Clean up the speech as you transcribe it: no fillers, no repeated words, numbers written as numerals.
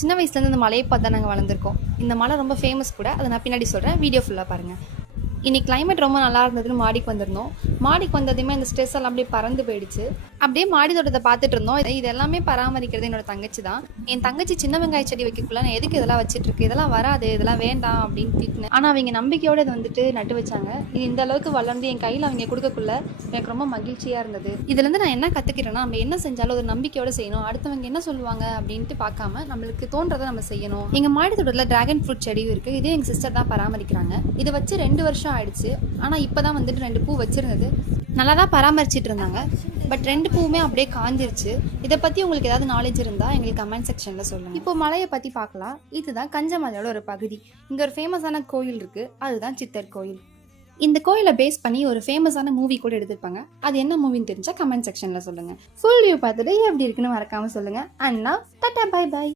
சின்ன வயசுலேருந்து இந்த மலையை பார்த்து தான் நாங்கள் வளர்ந்துருக்கோம். இந்த மலை ரொம்ப ஃபேமஸ் கூட. அதை நான் பின்னாடி சொல்கிறேன், வீடியோ ஃபுல்லாக பாருங்கள். இன்னைக்கு கிளைமேட் ரொம்ப நல்லா இருந்ததுன்னு மாடிக்கு வந்திருந்தோம். மாடிக்கு வந்ததுமே இந்த ஸ்ட்ரெஸ் எல்லாம் அப்படியே பறந்து போயிடுச்சு. அப்படியே மாடி தோட்டத்தை பார்த்துட்டு இருந்தோம். இது எல்லாமே பராமரிக்கிறது என்னோட தங்கச்சி தான். என் தங்கச்சி சின்ன வெங்காய செடி வைக்கக்குள்ள நான் எதுக்கு இதெல்லாம் வச்சுட்டு இருக்கு, இதெல்லாம் வராது, இதெல்லாம் வேண்டாம் அப்படின்னு திட்டினேன். ஆனால் அவங்க நம்பிக்கையோடு இதை வந்துட்டு நட்டு வச்சாங்க. இது இந்த அளவுக்கு வளர்ந்து என் கையில் அவங்க கொடுக்கக்குள்ள எனக்கு ரொம்ப மகிழ்ச்சியாக இருந்தது. இதுலேருந்து நான் என்ன கற்றுக்கிறேன்னா, நம்ம என்ன செஞ்சாலும் ஒரு நம்பிக்கையோடு செய்யணும். அடுத்தவங்க என்ன சொல்லுவாங்க அப்படின்ட்டு பார்க்காம நம்மளுக்கு தோன்றதை நம்ம செய்யணும். எங்கள் மாடி தோட்டத்தில் டிராகன் ஃப்ரூட் செடியும் இருக்குது. இதே எங்கள் சிஸ்டர் தான் பராமரிக்கிறாங்க. இதை வச்சு 2 வருஷம் ஆயிடுச்சு. ஆனால் இப்போ தான் வந்துட்டு 2 பூ வச்சுருந்தது. நல்லா தான் பராமரிச்சிட்டு இருந்தாங்க. பட் 2 பூவுமே அப்படியே காஞ்சிருச்சு. இதை பற்றி உங்களுக்கு ஏதாவது நாலேஜ் இருந்தால் எங்களுக்கு கமெண்ட் செக்ஷனில் சொல்லுங்கள். இப்போ மலையை பற்றி பார்க்கலாம். இதுதான் கஞ்சமலையோட ஒரு பகுதி. இங்கே ஒரு ஃபேமஸான கோயில் இருக்குது. அதுதான் சித்தர் கோயில். இந்த கோயிலை பேஸ் பண்ணி ஒரு ஃபேமஸான மூவி கூட எடுத்திருப்பாங்க. அது என்ன மூவின்னு தெரிஞ்சால் கமெண்ட் செக்ஷனில் சொல்லுங்கள். ஃபுல் வியூ பார்த்துட்டு எப்படி இருக்குன்னு மறக்காமல் சொல்லுங்கள். And now tata bye by.